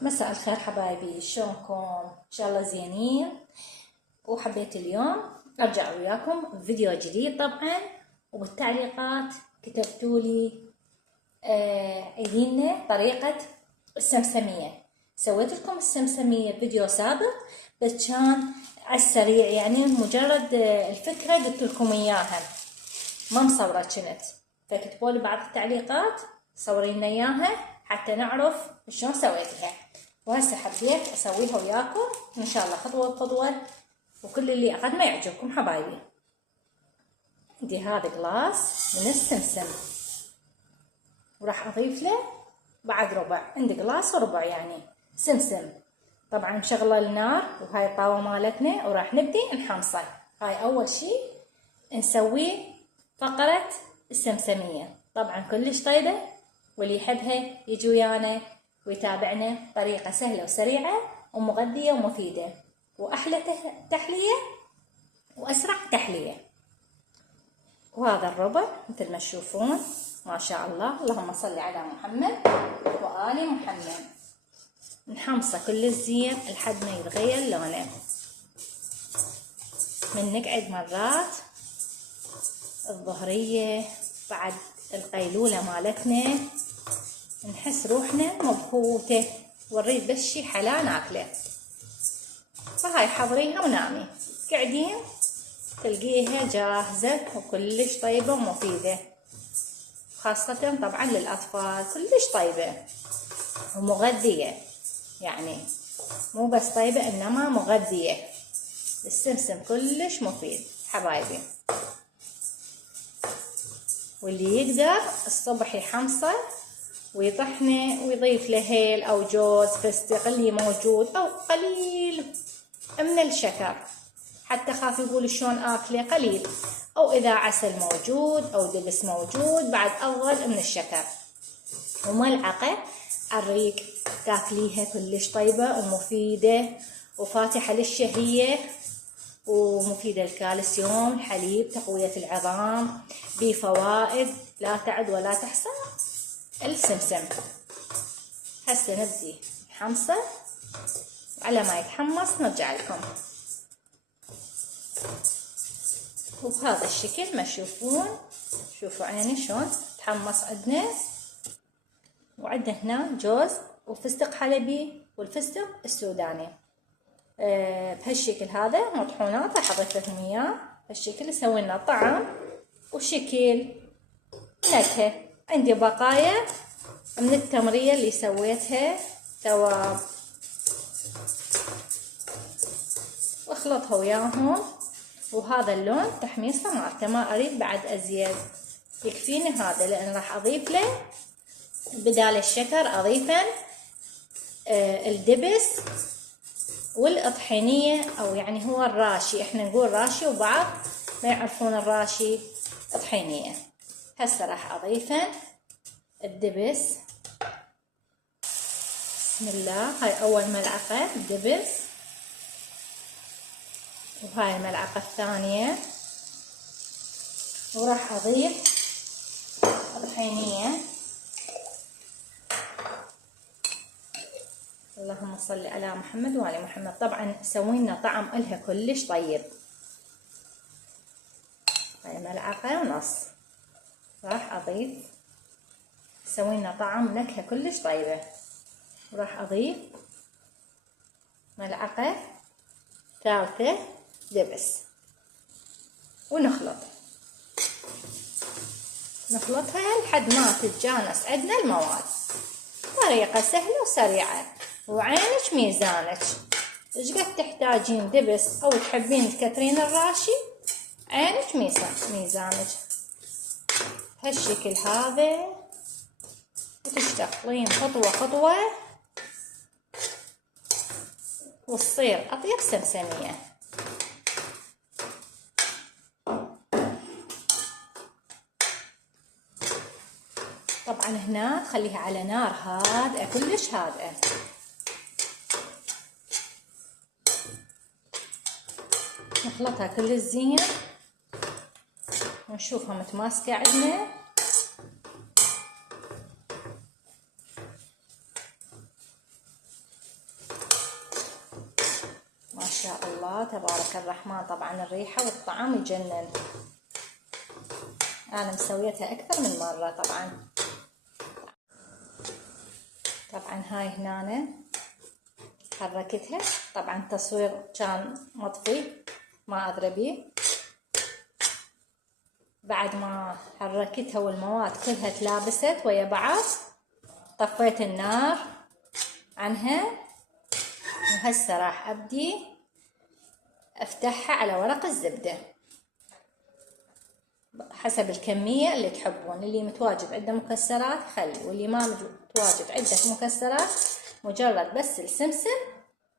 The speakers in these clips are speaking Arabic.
مساء الخير حبايبي، شلونكم؟ ان شاء الله زينين. وحبيت اليوم ارجع وياكم بفيديو جديد طبعا. وبالتعليقات كتبتولي عيدينا طريقة السمسمية. سويت لكم السمسمية فيديو سابق بس كان على السريع، يعني مجرد الفكرة قلت لكم اياها، ما مصورة كنت، فكتبوا لي بعض التعليقات صورينا اياها حتى نعرف شلون سويتها. وهسه حبيت اسويها وياكم ان شاء الله خطوه بخطوه، وكل اللي قد ما يعجبكم حبايبي. عندي هذا جلاس من السمسم وراح اضيف له بعد ربع، عندي جلاس وربع يعني سمسم. طبعا مشغله النار وهاي الطاوه مالتنا وراح نبدي نحمصه. هاي اول شي نسوي فقره السمسميه، طبعا كلش طيبه، واللي يحبها يجي ويانا ويتابعنا. طريقة سهلة وسريعة ومغذية ومفيدة، وأحلى تحلية وأسرع تحلية. وهذا الربع مثل ما تشوفون ما شاء الله، اللهم صل على محمد وآل محمد. نحمصه كل زين لحد ما يتغير لونه. من نقعد مرات الظهرية بعد القيلولة مالتنا نحس روحنا مبهوته ونريد بس شي حلا ناكله، فهاي حضريها ونامي قاعدين تلقيها جاهزة وكلش طيبة ومفيدة، خاصة طبعا للأطفال كلش طيبة ومغذية، يعني مو بس طيبة إنما مغذية. السمسم كلش مفيد حبايبي، واللي يقدر الصبح يحمصه ويطحنه ويضيف له هيل او جوز فستق اللي موجود، او قليل من الشكر، حتى خاف يقول شلون اكله، قليل، او اذا عسل موجود او دبس موجود بعد افضل من الشكر، وملعقه عالريق تاكليها كلش طيبه ومفيده وفاتحه للشهيه ومفيده للكالسيوم، الحليب تقويه العظام، بفوائد لا تعد ولا تحصى السمسم. هسه نبدي نحمصه وعلى ما يتحمص نرجع لكم. وبهذا الشكل ما تشوفون، شوفوا عيني شلون تحمص عندنا. وعندنا هنا جوز وفستق حلبي والفستق السوداني بهالشكل، هذا مطحونات راح اضيف لهم اياه بهالشكل يسوي لنا طعم وشكل نكهه. عندي بقايا من التمرية اللي سويتها ثواب واخلطها وياهم، وهذا اللون تحميصه مالته ما اريد بعد ازيد، يكفيني هذا، لان راح اضيف له بدال الشكر اضيفا الدبس والطحينية، او يعني هو الراشي، احنا نقول راشي وبعض ما يعرفون الراشي طحينية. هسه راح اضيفه الدبس، بسم الله. هاي اول ملعقة دبس، وهاي الملعقة الثانية، وراح اضيف الطحينية. اللهم صل على محمد وآل محمد. طبعا سوينا طعم الها كلش طيب. هاي ملعقة ونص راح اضيف، سوينا طعم نكهة كلش طيبة. وراح اضيف ملعقة ثالثة دبس، ونخلطها لحد ما تتجانس عندنا المواد. طريقة سهلة وسريعة، وعينك ميزانك، ايش قد تحتاجين دبس او تحبين تكثرين الراشي عينك ميزانك. هالشكل هذا وتشتغلين خطوة خطوة وتصير أطيب سمسمية. طبعا هنا تخليها على نار هادئة كلش هادئة. نخلطها كل زين ونشوفها متماسكة عندنا. شاء الله تبارك الرحمن. طبعا الريحة والطعم يجنن. أنا مسويتها أكثر من مرة. طبعا هاي هنا حركتها. طبعا التصوير كان مطفي ما أدري بيه. بعد ما حركتها والمواد كلها تلابست ويا بعض طفيت النار عنها، وهسه راح أبدي أفتحها على ورق الزبدة حسب الكمية اللي تحبون. اللي متواجد عنده مكسرات خلي، واللي ما متواجد عنده مكسرات مجرد بس السمسم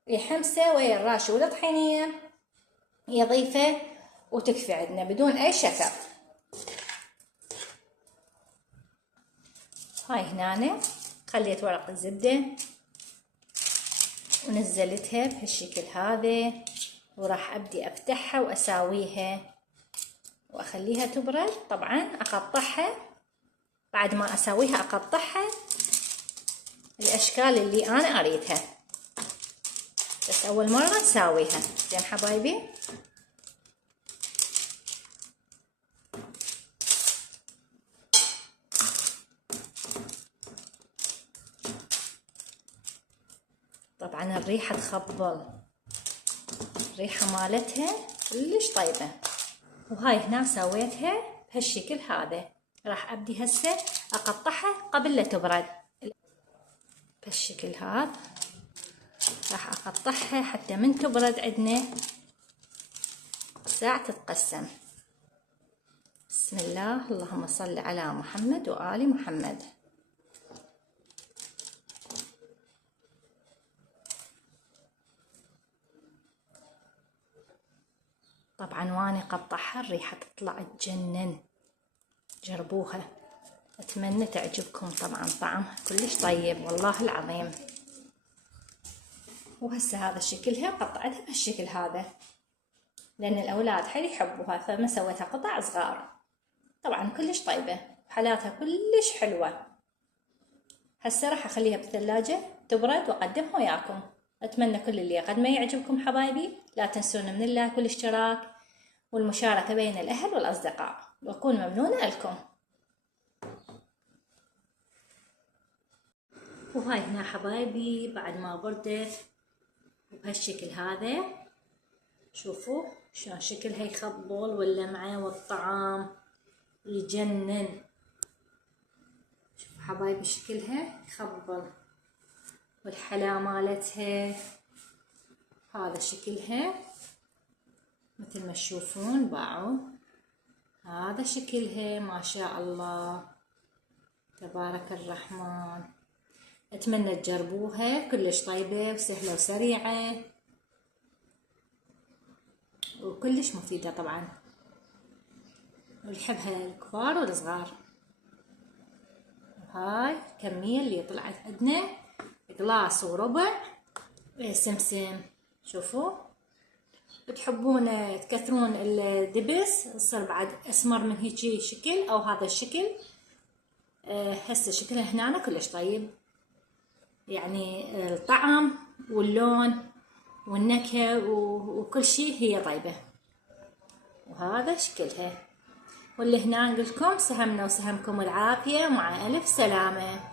يحمسه ويا الراشة والطحينية يضيفه وتكفي عندنا بدون أي شكر. هاي هنا خليت ورق الزبدة ونزلتها بهالشكل هذا، وراح أبدي أفتحها وأساويها وأخليها تبرد. طبعا أقطعها بعد ما أساويها، أقطعها الأشكال اللي أنا أريدها، بس أول مرة تساويها. زين حبايبي، طبعا الريحة تخبل، الريحة مالتها كلش طيبة. وهاي هنا سويتها بهالشكل هذا. راح أبدي هسه أقطعها قبل لا تبرد بهالشكل هذا. راح أقطعها حتى من تبرد عندنا ساعة تتقسم. بسم الله، اللهم صل على محمد وآل محمد. طبعا واني قطعها الريحة تطلع تجنن، جربوها اتمنى تعجبكم. طبعا طعمها كلش طيب والله العظيم. وهسه هذا شكلها قطعتها بهالشكل هذا لان الاولاد حيل يحبوها، فما سويتها قطع صغار. طبعا كلش طيبة وحالاتها كلش حلوة. هسه راح اخليها بالثلاجة تبرد واقدمها وياكم. اتمنى كل اللي اقدمه يعجبكم حبايبي. لا تنسون من اللايك والاشتراك والمشاركة بين الاهل والاصدقاء، واكون ممنونة لكم. وهاي هنا حبايبي بعد ما بردت بهالشكل هذا، شوفوا شلون شكلها يخبل واللمعة والطعام يجنن. شوفوا حبايبي شكلها يخبل والحلا مالتها. هذا شكلها مثل ما تشوفون باعوا. هذا شكلها ما شاء الله تبارك الرحمن. اتمنى تجربوها، كلش طيبة وسهلة وسريعة وكلش مفيدة طبعا، ويحبها الكبار والصغار. وهاي الكمية اللي طلعت عندنا قلاص وربع سمسم. شوفوا تحبون تكثرون الدبس يصير بعد اسمر من هيجي شكل او هذا الشكل. هسه شكلها هنا كلش طيب، يعني الطعم واللون والنكهة وكل شيء هي طيبة. وهذا شكلها. واللي هنا نقول لكم سهمنا وسهمكم العافية، مع ألف سلامة.